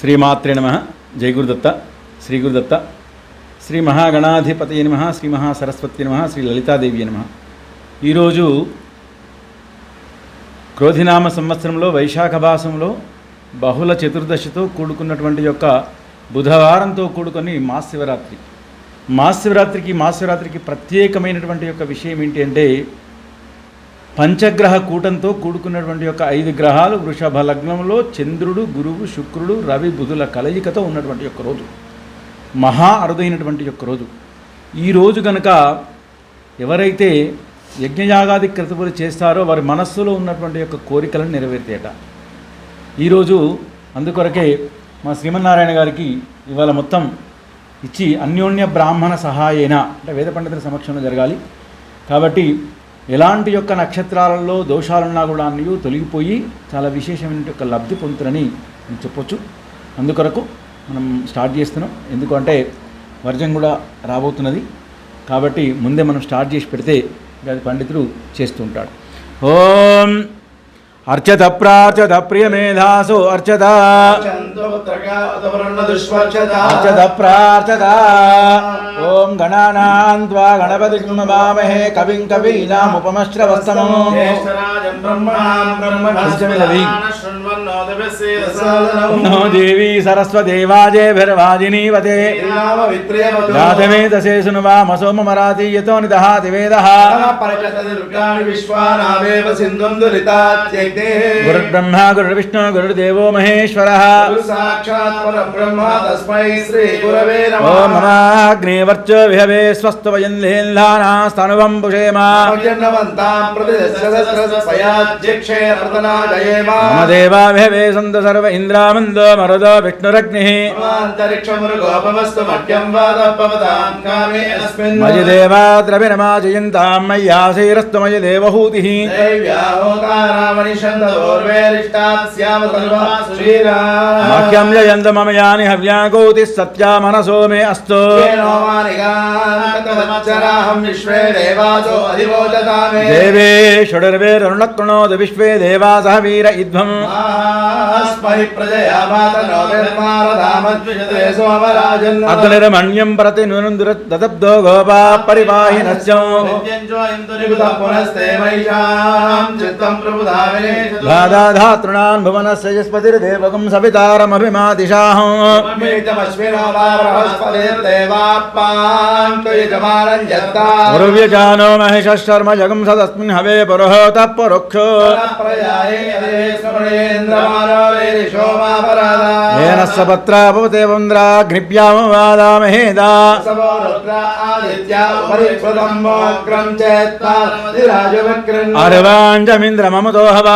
శ్రీమాత్రే నమ. జై గురుదత్త. శ్రీ గురుదత్త. శ్రీ మహాగణాధిపతి నమ. శ్రీ మహాసరస్వతి నమ. శ్రీ లలితాదేవి నమ. ఈరోజు క్రోధినామ సంవత్సరంలో వైశాఖ మాసంలో బహుళ చతుర్దశితో కూడుకున్నటువంటి యొక్క బుధవారంతో కూడుకొని మహాశివరాత్రి మహాశివరాత్రికి మహాశివరాత్రికి ప్రత్యేకమైనటువంటి యొక్క విషయం ఏంటి అంటే పంచగ్రహ కూటంతో కూడుకున్నటువంటి యొక్క ఐదు గ్రహాలు వృషభ లగ్నంలో చంద్రుడు గురువు శుక్రుడు రవి బుధుల కలయికతో ఉన్నటువంటి యొక్క రోజు. మహా అరుదైనటువంటి యొక్క రోజు. ఈ రోజు కనుక ఎవరైతే యజ్ఞయాగాది క్రతువులు చేస్తారో వారి మనస్సులో ఉన్నటువంటి యొక్క కోరికలను నెరవేర్తేట ఈరోజు అందుకొరకే మా శ్రీమన్నారాయణ గారికి ఇవాళ మొత్తం ఇచ్చి అన్యోన్య బ్రాహ్మణ సహాయేన అంటే వేద పండితుల సమక్షంలో జరగాలి. కాబట్టి ఎలాంటి యొక్క నక్షత్రాలలో దోషాలున్నా కూడా అన్నీ తొలగిపోయి చాలా విశేషమైన యొక్క లబ్ధి పొందుతారని నేను చెప్పొచ్చు. అందుకొరకు మనం స్టార్ట్ చేస్తున్నాం. ఎందుకంటే వర్జం కూడా రాబోతున్నది. కాబట్టి ముందే మనం స్టార్ట్ చేసి పెడితే అది పండితులు చేస్తుంటాడు ఓం అర్చత ప్రార్చత ప్రియమేధాసు అర్చత. అర్చత ప్రార్చత. ఓం గణానాం త్వా గణపతి మహామహే కవిం కవీనాముపమశ్రవస్తమం నో దేవీ సరస్వదేవాజేభిర్వాజినీవతే రాధమే దశే సునువామసోమరాతీయతో నిదహాతి వేదః. విశ్వానామేవ సింధుం దురితాత్యైతే గురుర్బ్రహ్మ గురుర్విష్ణు గురుర్దేవో మహేశ్వరः సాక్షాత్ పరబ్రహ్మ తస్మై శ్రీ గురవే ఓ మమాగ్నేవర్చ విహవే స్వస్తవయంలేల్లానాస్తనువం పుషేమ నమజన్నవంతాం ప్రతిదశరస్రస్వయాధ్యక్షే నర్తనాజయేమ మమ దేవా విహవే సంత సర్వ ఇంద్రామందో మరుదో విష్ణురగ్నిః మమాంతరిక్షమురుగోపమస్తు మధ్యం వాదపవతాం కామే అస్మిన్ మయి దేవా ద్రవిణమాచయంతాం మయ్యాశైరస్తు మయి దేవహూతిः దైవ్యాహోతారామణిషందోర్వేరిష్టాత్ శ్యామ సర్వా శ్రీరా మహ్యం జయంత మమ యాని హవ్యాకౌతిः సత్యా మనసో మే అస్తు ేనోమానిగాహం విశ్వే దేవాసో అధివోచతామే దేవే షుడర్వేరుణక్ృణోదు విశ్వే దేవా సహ వీర ఇధ్వం ఆస్మై धाधा भुवन भुवनस्य यस्पतिर्देवगं सवितारमभिमादिशाहुर्व्यजानो महिषशर्म जगं स तस्मिन् हवे पुरोहत परोक्षो येन स पत्रा भवते अर्वाञ्जमिन्द्रममुतो हवा।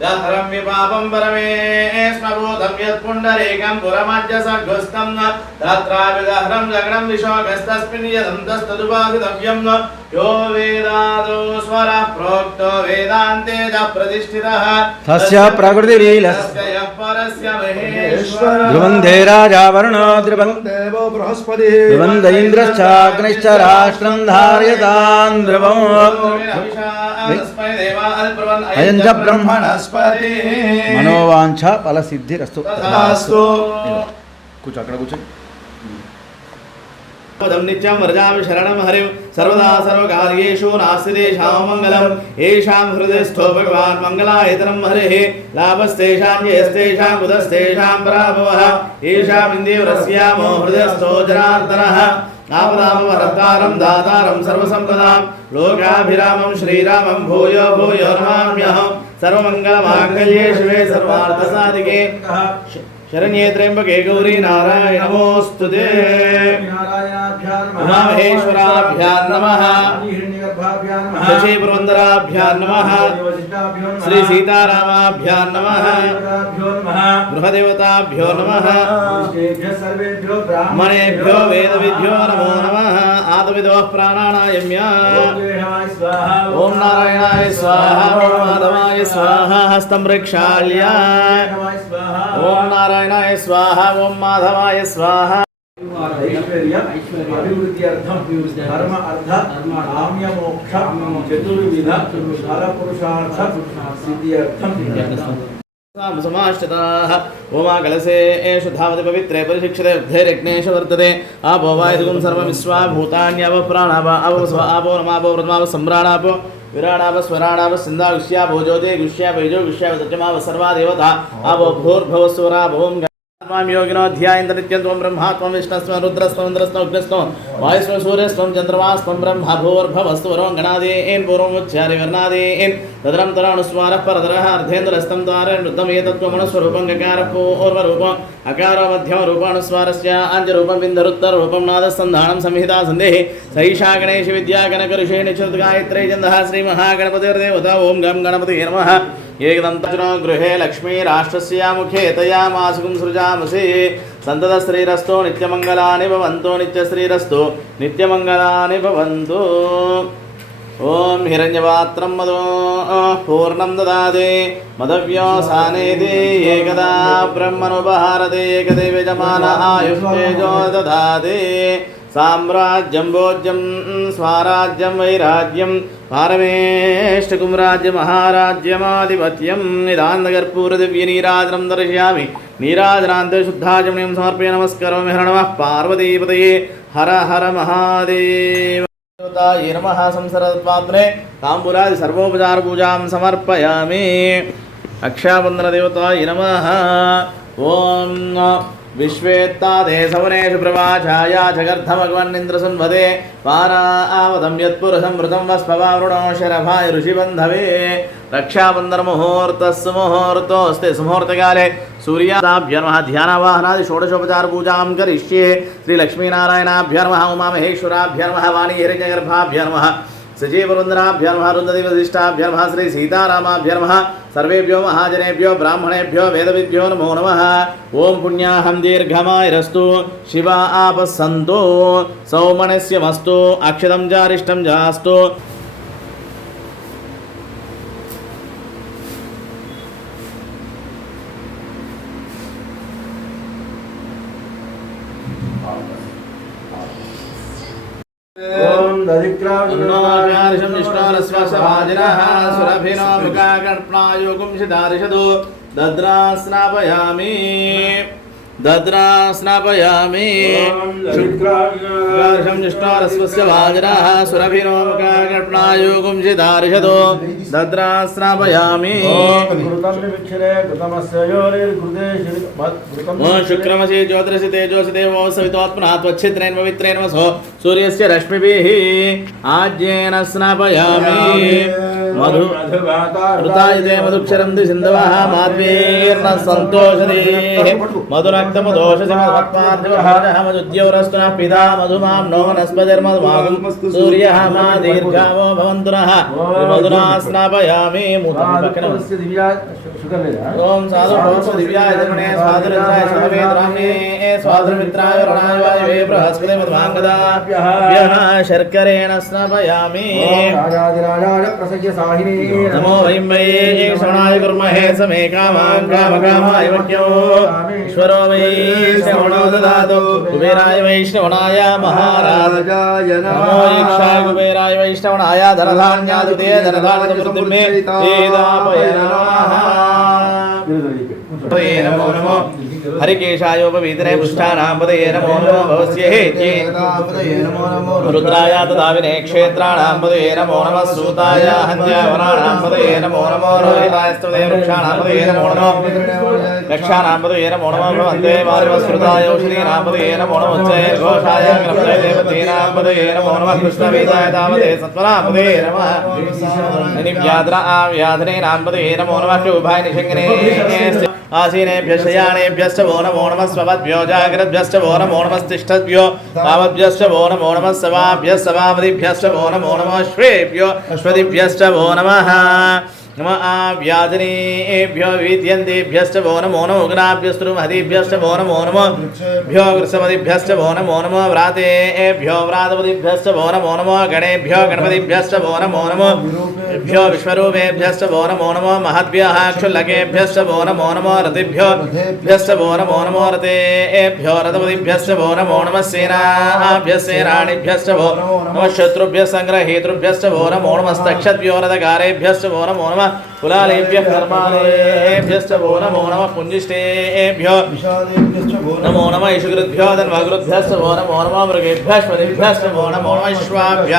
దహరం విపాపం పరమే స్మభూతం యత్పుండరీకం పురమజ్జ సఘుస్తం తత్రాపి దహరం లగ్నం విశోకస్తస్మిన్ యదంతస్తదుపాసితవ్యం యో వేదాదో స్వర ప్రోక్తో వేదాంతే చ ప్రతిష్ఠితః తస్య ప్రకృతిలీలస్ తస్య యః పరస్య మహేశ్వర ధ్రువందే రాజా వరుణో ధ్రువం దేవో బృహస్పతి ధ్రువంద ఇంద్రశ్చాగ్నిశ్చ రాష్ట్రం ధార్యతాన్ ధ్రువం అయం చ బ్రహ్మణస్పతి. మనోవాంఛ ఫలసిద్ధిరస్తు. కూర్చో అక్కడ కూర్చొని పదం నిత్యం వ్రజామి శరణం హరిం. సర్వదా సర్వకార్యేషు నాస్తి తేషాం మంగళం ఏషాం హృదయస్థో భగవాన్ మంగళాయతనం హరిః. లాభస్తేషాం జయస్తేషాం ఉదస్తేషాం పరాభవః. ఏషాం ఇందేవరస్యామో హృదయస్థో జనార్దనః. ఆపదామవరతారం దాతారం సర్వసంపదాం. लोकाभिरामं श्रीरामं भूयो भूयो नमाम्यहं। सर्वमङ्गलमाङ्गल्ये शिवे सर्वार्थसाधिके। शरण्ये त्र्यम्बके गौरी नारायण नमोऽस्तु ते उमामहेश्वराभ्यां नमः। नमः श्री सीतारामाभ्यां नमः। गृहदेवताभ्यो नमः। मणेभ्यो वेदविद्यो नमो नमः। आदविदोः प्राणानायम्या। ॐ नारायणाय स्वाहा स्वाहा हस्तं प्रक्षाल्य ఓం నారాయణాయ స్వాహ ఓం మాధవాయ స్వాహ అభివృద్ధి అర్థం ధర్మ అర్థ కామ్య మోక్ష చతుర్విధ ఫలపురుషార్థ సిద్ధి అర్థం సమాశ్రితాః ఉమా కలసే ఏషు ధావతి పవిత్రే పరిశిక్షతే ఉద్ధేరగ్నేషు వర్తతే ఆపో వాయుగం సర్వమిశ్వా భూతాన్యవ ప్రాణావ అవ స్వ ఆపో రమాపో వ్రతమావ సమ్రాణాపో विराणाव स्वराणाव सिन्धा गुष्या भोजोदे विश्या भैजो गुष्या सचमा सर्वा देवता अवभूर्भव स्वरा भवम ఆత్మాం యోగినోధ్యాయంద్రత్యం బ్రహ్మాత్వం విష్ణస్వం రుద్రస్వం ఇంద్రస్వం అగ్నిస్వం వాయుస్వం సూర్యస్వం చంద్రమాస్వం బ్రహ్మ భూర్భవస్తువరం గణాదేన్ పూర్వముచ్చారి వర్ణాదేన్ తదనంతరాణుస్వార పరదరః అర్ధేంద్రస్తం దారణృతం ఏతత్వమణుస్వరూపం గకార పూర్వరూపం అకార మధ్యమ రూపాణుస్వారస్య అంజరూపం విందరుత్తర రూపం నాదస్సంధానం సంహితా సందేహి సైషా గణేష విద్యా గణకరుషే నిశ్చిత గాయత్రే చంద శ్రీ మహాగణపతిర్దేవత ఓం గం గణపతి నమ ఏదంతజనో గృహే లక్ష్మీ రాష్ట్రస్యా ముఖే తయా మాసుకం సృజామసి. సంతత శ్రీరస్తో నిత్యమంగళాని భవంతో నిత్య శ్రీరస్తో నిత్యమంగళాని భవంతు. ఓం హిరణ్యవాత్రం మదో పూర్ణం దదాది మదవ్యోసానేది ఏకదా బ్రహ్మనుపహారతి ఆయుష్ తేజో దాది సామ్రాజ్యం భోజ్యం స్వరాజ్యం వైరాజ్యం పారమేష్టకుం రాజ్యమహారాజ్యమాధిపత్యం నిదానగర్పూరదివ్యనీరాజనం దర్శయామి. నీరాజనాంతే శుద్ధాజమయం సమర్ప్య నమస్కరోమి హరణమ పార్వతీపతయే హర హర మహాదేవ నమః. సంసరత్వాత్మనే తాంబూలాది సర్వోపచార పూజాం సమర్పయామి. అక్షాబంధన దేవత ఇరమ ఓం विश्वेत्तादे सवनेषु प्रवाचाया जगर्थमगवन्निन्द्रसंवदे पारा आवदं यत्पुरुषं मृतं वस्पवावृणोशरभायुषिबन्धवे रक्षाबन्धनमुहूर्तः सुमुहूर्तोऽस्ति सुमुहूर्तकाले सूर्याभ्यर्मः षोडशोपचारपूजां करिष्ये श्रीलक्ष्मीनारायणाभ्यर्मः उमामहेश्वराभ्यर्मः वाणीहिरण्यगर्भाभ्यर्मः सजीवरुंदनाभ्य नम श्री सीतारामाभ्य नम सर्वेभ्यो महाजनेभ्यो, ब्राह्मणेभ्यो वेदविभ्यो नमो नमः ओम पुण्याहं दीर्घमायरस्तु, शिव शिवा आपस्सन्तु सौमणस्यमस्तु अक्षतं जारिष्टं जास्तु Oh. अन्नोऽप्यादिशं निष्ठारस्वसभाजिनः सुरभिनो मृगाकर्पणायोगुं शिदारिषदु दद्रा स्नापयामि दद्रा स्नापयामि। गार्षं निष्ठारस्वस्य भाजनः सुरभिनो मृगाकर्पणायोगुं दद्रा स्नापयामि। शुक्रमसि ज्योतिरसि तेजोसि देवो सवितोत्मना त्वच्छिद्रेण पवित्रेण वसो सूर्यस्य रश्मिभिः। आज्येन स्नापयामि। మధు ఋతాయుతే మధుక్షరంది సింధవ మాధ్వీర్ణ సంతోషదే మధునక్తము దోషసి మధుద్యౌరస్తున పితా మధుమాం నో నస్పతిర్మధుమాగం సూర్య మా దీర్ఘావో భవంతున. మధునా స్నాపయామి ఓం సాధు దివ్యాయ స్వాధురాయ సమవేదరామే స్వాధుమిత్రాయ వరణాయ శర్కరేణ స్నాపయామి नमो वैं वै श्रवणाय कुर्महे समे कामान् कामकामाय वक्यो ईश्वरो वै श्रवणो ददातु कुबेराय वैष्णवणाय महाराज नमो ईक्षाय कुबेराय वैष्णवणाय धनधान्यादुते धनधान्यवृद्धिर्मे वेदापय नमः पदये नमो नमो ഹരികേശായോപവീതനെ പൃഷ്ടാനാമ്പതയേ നമോ നമോ ഭവസ്യേ രുദ്രായ നമോ നമ സൂതായ ഹന്യാവനാണാമ്പതയേ നമോ നമോ രോഹിതായസ്തുതേ വൃക്ഷാണാമ്പതയേ നമോ നമോ ലക്ഷാനാമ്പതയേ നമോ വന്ദേ നമോ നമോ നമോ ఆసీనేభ్యశయానేభ్యశ్చ వో నమో నమ స్వభద్భ్యో జాగ్రద్భ్యశ్చ వో నమో నమస్తిష్టద్భ్యో వామభ్యశ్చ వో నమో నమ సవాభ్య సవామదిభ్యశ్చ వో నమో నమశ్వేభ్యో అశ్వదిభ్యశ్చ వో నమః నమ ఆవ్యాజనేభ్యో విద్యంతేభ్యశ్చ వో నమో నమో ఉగ్నాభ్యస్తృమహదిభ్యశ్చ వో గణేభ్యో గణపతిభ్యశ్చ వో నమో నమో नमो नमो व्रातेभ्यो व्रातपदिभ्यश्च वो नमो नमो गणेभ्यो गणपतिभ्यश्च वो नमो नमो भ्यो विश्वरूपेभ्यश्च वो नमो नमो महद्भ्यः क्षुल्लकेभ्यश्च वो नमो नमो रतिभ्यो भ्यश्च वो नमो नमो रतेभ्यो रथपतिभ्यश्च वो नमो नमः सेनाभ्यः सेनानिभ्यश्च वो नमः शत्रुभ्यः सङ्ग्रहेतृभ्यश्च वो नमो नमस्तक्षद्भ्यो रथकारेभ्यश्च वो नमो नमः కులాలేభ్య కర్మాలేభ్యశ్చ భో నమో నమ పుణ్యష్టేభ్యో నమో నమ యశుగృద్భ్యో ధన్వాగృద్భ్యశ్చ భో నమో నమ మృగేభ్యశ్వదిభ్యశ్చ భో నమో నమ విశ్వాభ్య.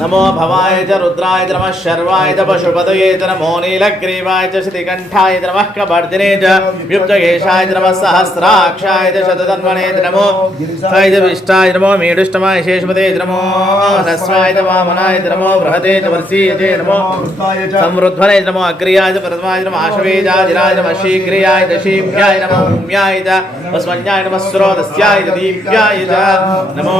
నమో. భవాయ చ రుద్రాయ నమ శర్వాయ చ పశుపతయే చ నమో నీలగ్రీవాయ చ శ్రీకంఠాయ చ నమః కబర్దినే చ వ్యుప్తకేశాయ చ నమః సహస్రాక్షాయ చ శతధన్వనే చ నమో విష్టాయ నమో మేడుష్టమాయ శేషపతే నమో నస్వాయ వామనాయ నమో బృహతే నమో సంవృద్ధ్వనే నమో అగ్రియాయ ప్రథమాయ నమ ఆశ్వేజాజిరాయ నమ శీఘ్రియాయ దశీభ్యాయ నమ భూమ్యాయ వస్మన్యాయ నమ స్రోతస్యాయ దీప్యాయ నమో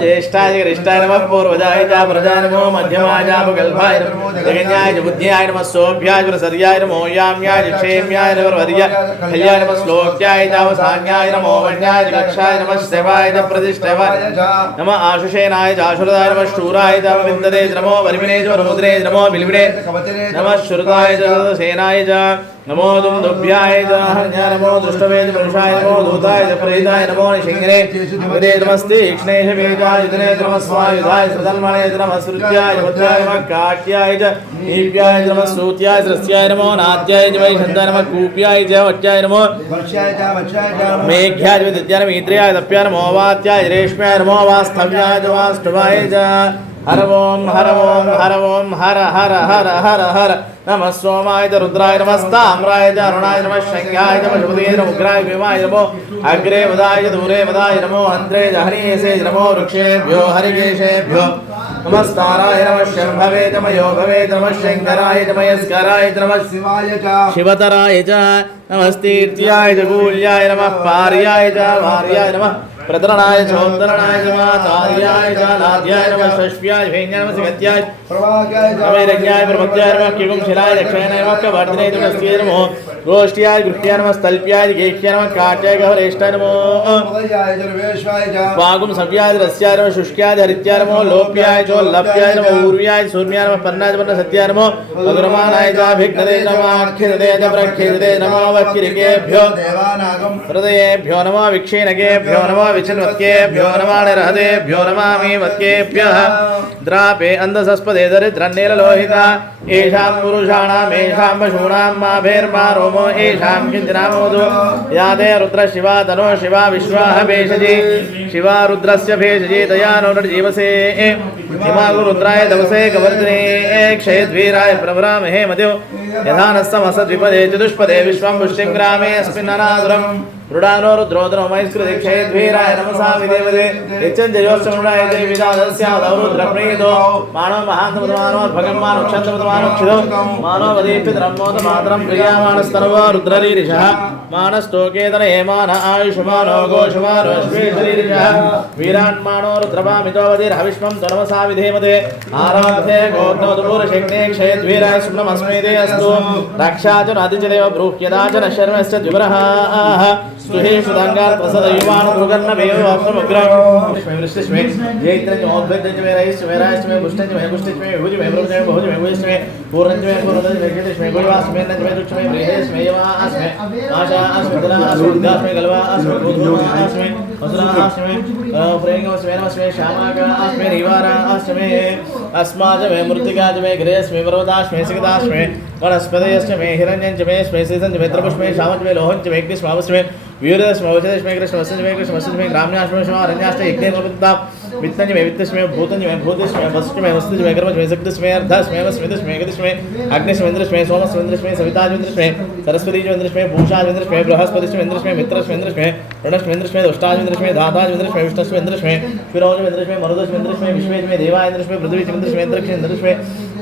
జ్యేష్ఠాయ గరిష్టాయ నమ పూర్వజాయ చ ప్రజా నమో మధ్యమాయ గల్భాయ నమో జగన్యాయ బుద్ధ్యాయ నమ సోభ్యాయ సర్యాయ నమో యామ్యాయ క్షేమ్యాయ నమర్వర్య కళ్యాయ నమ శ్లోక్యాయ నమ సామ్యాయ నమో వన్యాయ కక్షాయ నమ శివాయ ప్రతిష్టవాయ నమ ఆశుషేనాయ చాశురదాయ నమ శూరాయ నమ విందరే నమో వరిమినే నమో రుద్రే नमः श्रुताय च सेनाय च नमो तुम दुभ्याय च हन्या नमो दृष्टवेद पुरुषाय नमो दूताय च प्रहिताय नमो निशिङ्गरे हृदे नमस्ते इक्ष्णेश वेदाय जने नमस्वायुधाय सदन्मणे नमस्रुत्याय भद्राय नमः काट्याय च दीप्याय नमः सूत्याय सृष्ट्याय नमो नात्याय च वैशन्ताय नमः कूप्याय च वट्याय नमो मेघ्याय च विद्यानमिन्द्रियाय तप्याय नमो वात्याय रेष्म्याय नमो वास्तव्याय च वाष्टवाय च। హర ఓం హర ఓం హర ఓం హర హర హర హర హర. నమ సోమాయ రుద్రాయ నమస్తామ్రాయ అరుణాయ నమ శంఖ్యాయ నమ శుభదే ఉగ్రాయ విమాయ నమో అగ్రే వదాయ దూరే వదాయ నమో అంత్రే హరియేసే నమో వృక్షేభ్యో హరికేశేభ్యో. నమస్కారాయ నమ శంభవే నమ యోగవే నమ శంకరాయ నమ యస్కరాయ నమ శివాయ శివతరాయ చ नमस्तीर्थ्याय जगूल्याय नमः पार्याय च भार्याय नमः प्रतरणाय सहोत्तरणाय समाचार्याय चालाध्याय नमः षष्ट्याय भेन्याय नमः सिगत्याय प्रभागाय प्रभक्त्याय नमः किवंशिलाय दक्षायणाय नमः कवर्धने तुलस्ये नमः गोष्ठ्याय गृह्याय नमः स्थल्प्याय गेह्याय नमः काट्याय गवरेष्ठाय नमो वागुं सव्याय रस्याय नमः शुष्क्याय हरित्याय नमो लोप्याय चो लप्याय नमः ऊर्व्याय नमः पर्णाय पर्णसत्याय च नमः च नमः देवानागम हृदयेभ्यो नमः विचिन्वत्केभ्यो नमः निरहदेभ्यो नमामि वत्केभ्यः द्रापे अन्धसस्पदे दरिद्रन्नीललोहिता येषां पुरुषाणाम् येषां पशूनां माभेर्मा रोमो येषां किञ्चिनामोदो या ते रुद्र शिवा तनो शिवा विश्वाः भेषजी शिवा रुद्रस्य भेषजी तया नो जीवसे హిమాగురుద్రాయ దవసే గవర్ధినే క్షయద్వీరాయ ప్రవరామహే మధ్యో యథానస్తమసద్విపదే చతుష్పదే విశ్వం పుష్టిం గ్రామే అస్మిన్ అనాదురం మృడానో మైస్కృతి క్షయద్వీరాయ నమసామి దేవదే యచ్చంజయోష్టమృడాయ దేవిదాదస్యాదౌరుద్రప్రీతో మానవ మహాత్మధమానో భగన్మాను క్షంతమతమాను క్షిదో మానవ దీప్తి ద్రహ్మోత మాతరం मानस्तोकेतन हेमान आयुष्मानो घोषमानो श्रीशरीरिषः वीरान्मानो रुद्रपामितो वदिर्हविष्मं तनमसा विधेमते आराधे गोत्नोदपूरशक्ने क्षयद्वीराय सुम्नमस्मेदे अस्तु रक्षा च नादिचदेव ब्रूह्यदा च न शर्मश्च द्विवरः सुहेषु दङ्गात् प्रसद युवान् मृगन्नमेव वाप्नमुग्रं वृष्टिष्मे जैत्रञ्च ఆశ్రమిదాశ్రమి గల్వా ఆశ్రమి. వసులా ఆశ్రమి ప్రేంగమస్మే నమస్మే శ్యామాక ఆశ్రమే నివారా ఆశ్రమే అస్మాజమే మృతికాజమే గిరేస్మి పర్వతాశ్మే సిగదాశ్మే వనస్పదయశ్చమే హిరణ్యంచమే స్మే శ్రీసంచమే త్రపుష్మే శ్యామంచమే లోహంచమే అగ్నిస్వామస్మే వీరదస్మ వచదస్మే కృష్ణ వసంజమే కృష్ణ వసంజమే రామ్యాశ్మేషమ అరణ్యాష్ట యజ్ఞేర్వృద్ధా విత్తన్యమే విత్తస్మే భూతన్యమే భూతస్మే వసుష్మే వస్తుజమే గర్భస్మే సక్తస్మే అర్ధస్మే వస్మితస్మే గతిస్మే అగ్నిస్మేంద్రస్మే సోమస్మేంద్రస్మే సవితాజేంద్రస్మే సరస్వతీజేంద్రస్మే భూషాజేంద్రస్మే బృహస్పతిస్మేంద్రస్మే మిత్రస్మేంద్రస్మే రుణస్మేంద్రస్మే దుష్టాజేంద్రస్మే దాతాజేంద్రస్మే విష్ణస్మేంద్రస్మే ఫిరోజమేంద్రస్మే మరుదస్మేంద్రస్మే విశ్వేజ్మే దేవాయేంద్రస్మే పృథ్వీజేంద్రస్మే ఇంద్రక్షేంద్రస్మే